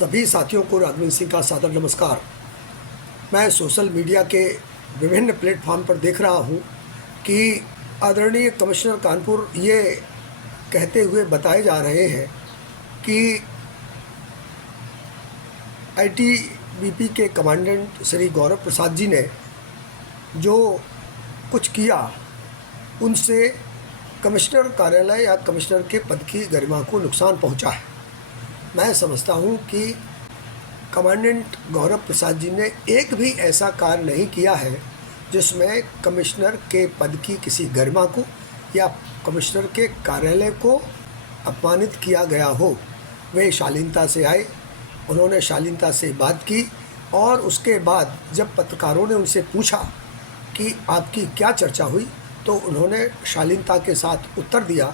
सभी साथियों को राघवेंद्र सिंह का सादर नमस्कार। मैं सोशल मीडिया के विभिन्न प्लेटफॉर्म पर देख रहा हूं कि आदरणीय कमिश्नर कानपुर ये कहते हुए बताए जा रहे हैं कि आईटीबीपी के कमांडेंट श्री गौरव प्रसाद जी ने जो कुछ किया उनसे कमिश्नर कार्यालय या कमिश्नर के पद की गरिमा को नुकसान पहुंचा है। मैं समझता हूं कि कमांडेंट गौरव प्रसाद जी ने एक भी ऐसा कार्य नहीं किया है जिसमें कमिश्नर के पद की किसी गरिमा को या कमिश्नर के कार्यालय को अपमानित किया गया हो। वे शालीनता से आए, उन्होंने शालीनता से बात की और उसके बाद जब पत्रकारों ने उनसे पूछा कि आपकी क्या चर्चा हुई तो उन्होंने शालीनता के साथ उत्तर दिया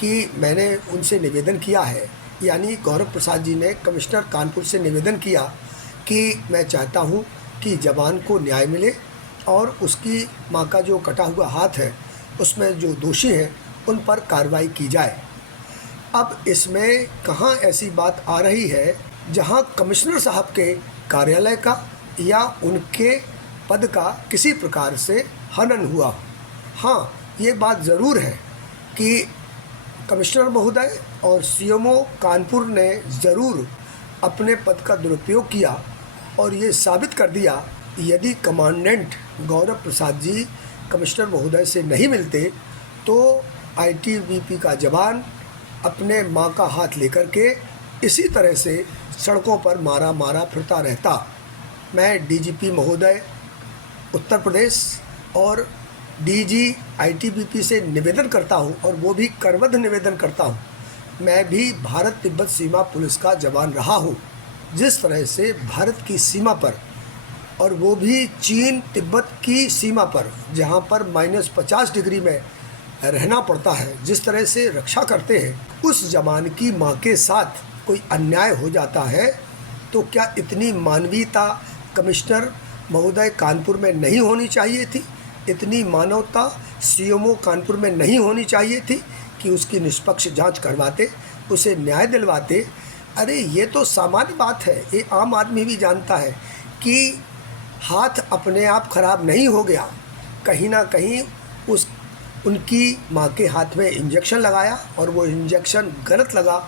कि मैंने उनसे निवेदन किया है, यानी गौरव प्रसाद जी ने कमिश्नर कानपुर से निवेदन किया कि मैं चाहता हूं कि जवान को न्याय मिले और उसकी मां का जो कटा हुआ हाथ है उसमें जो दोषी हैं उन पर कार्रवाई की जाए। अब इसमें कहां ऐसी बात आ रही है जहां कमिश्नर साहब के कार्यालय का या उनके पद का किसी प्रकार से हनन हुआ। हाँ, ये बात ज़रूर है कि कमिश्नर महोदय और सीएमओ कानपुर ने ज़रूर अपने पद का दुरुपयोग किया और ये साबित कर दिया यदि कमांडेंट गौरव प्रसाद जी कमिश्नर महोदय से नहीं मिलते तो आईटीबीपी का जवान अपने मां का हाथ लेकर के इसी तरह से सड़कों पर मारा फिरता रहता। मैं डीजीपी महोदय उत्तर प्रदेश और डीजी आईटीबीपी से निवेदन करता हूं और वो भी करबद्ध निवेदन करता हूं। मैं भी भारत तिब्बत सीमा पुलिस का जवान रहा हूं। जिस तरह से भारत की सीमा पर और वो भी चीन तिब्बत की सीमा पर जहां पर -50 डिग्री में रहना पड़ता है, जिस तरह से रक्षा करते हैं, उस जवान की मां के साथ कोई अन्याय हो जाता है तो क्या इतनी मानवीयता कमिश्नर महोदय कानपुर में नहीं होनी चाहिए थी? इतनी मानवता सीएमओ कानपुर में नहीं होनी चाहिए थी कि उसकी निष्पक्ष जांच करवाते, उसे न्याय दिलवाते? अरे ये तो सामान्य बात है, ये आम आदमी भी जानता है कि हाथ अपने आप खराब नहीं हो गया, कहीं ना कहीं उनकी मां के हाथ में इंजेक्शन लगाया और वो इंजेक्शन गलत लगा।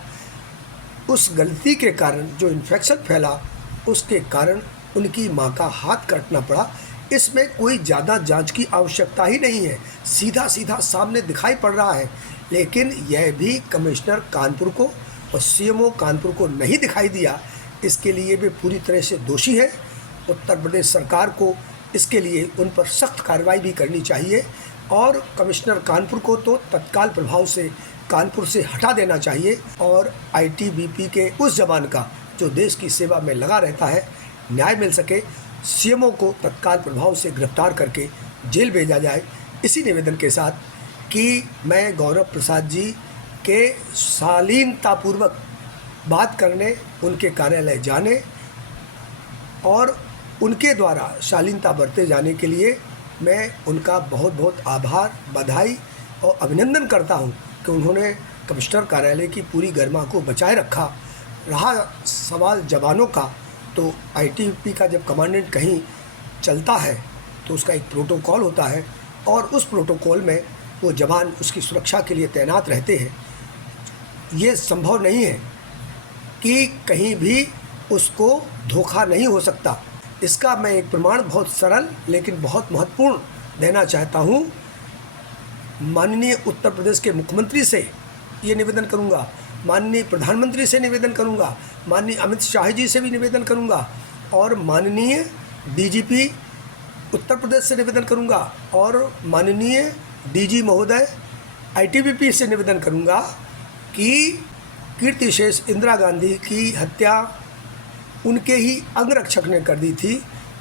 उस गलती के कारण जो इन्फेक्शन फैला उसके कारण उनकी मां का हाथ काटना पड़ा। इसमें कोई ज़्यादा जांच की आवश्यकता ही नहीं है, सीधा सीधा सामने दिखाई पड़ रहा है। लेकिन यह भी कमिश्नर कानपुर को और सीएमओ कानपुर को नहीं दिखाई दिया, इसके लिए वे पूरी तरह से दोषी हैं। उत्तर प्रदेश सरकार को इसके लिए उन पर सख्त कार्रवाई भी करनी चाहिए और कमिश्नर कानपुर को तो तत्काल प्रभाव से कानपुर से हटा देना चाहिए और आईटीबीपी के उस जवान का जो देश की सेवा में लगा रहता है न्याय मिल सके। सीएमओ को तत्काल प्रभाव से गिरफ्तार करके जेल भेजा जाए। इसी निवेदन के साथ कि मैं गौरव प्रसाद जी के शालीनतापूर्वक बात करने, उनके कार्यालय जाने और उनके द्वारा शालीनता बरते जाने के लिए मैं उनका बहुत बहुत आभार, बधाई और अभिनंदन करता हूं कि उन्होंने कमिश्नर कार्यालय की पूरी गरिमा को बचाए रखा। रहा सवाल जवानों का, तो आईटीबीपी का जब कमांडेंट कहीं चलता है तो उसका एक प्रोटोकॉल होता है और उस प्रोटोकॉल में वो जवान उसकी सुरक्षा के लिए तैनात रहते हैं। ये संभव नहीं है कि कहीं भी उसको धोखा नहीं हो सकता। इसका मैं एक प्रमाण बहुत सरल लेकिन बहुत महत्वपूर्ण देना चाहता हूँ। माननीय उत्तर प्रदेश के मुख्यमंत्री से ये निवेदन करूँगा, माननीय प्रधानमंत्री से निवेदन करूंगा, माननीय अमित शाह जी से भी निवेदन करूंगा और माननीय डीजीपी उत्तर प्रदेश से निवेदन करूंगा और माननीय डीजी महोदय आईटीबीपी से निवेदन करूंगा कि कीर्तिशेष इंदिरा गांधी की हत्या उनके ही अंगरक्षक ने कर दी थी।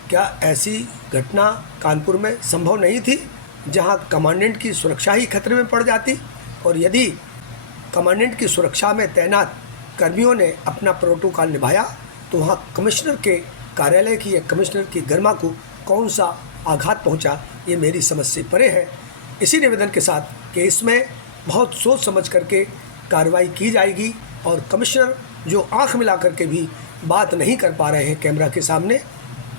क्या ऐसी घटना कानपुर में संभव नहीं थी जहां कमांडेंट की सुरक्षा ही खतरे में पड़ जाती? और यदि कमांडेंट की सुरक्षा में तैनात कर्मियों ने अपना प्रोटोकॉल निभाया तो वहाँ कमिश्नर के कार्यालय की या कमिश्नर की गरिमा को कौन सा आघात पहुँचा, ये मेरी समझ से परे है। इसी निवेदन के साथ कि इसमें बहुत सोच समझ करके कार्रवाई की जाएगी और कमिश्नर जो आंख मिला करके भी बात नहीं कर पा रहे हैं कैमरा के सामने।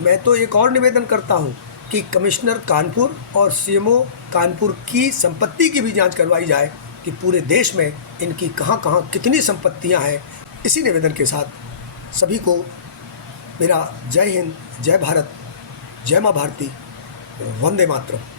मैं तो एक और निवेदन करता हूं कि कमिश्नर कानपुर और सीएमओ कानपुर की संपत्ति की भी जांच करवाई जाए कि पूरे देश में इनकी कहां कहां कितनी संपत्तियां हैं। इसी निवेदन के साथ सभी को मेरा जय हिंद, जय भारत, जय माँ भारती, वंदे मातरम।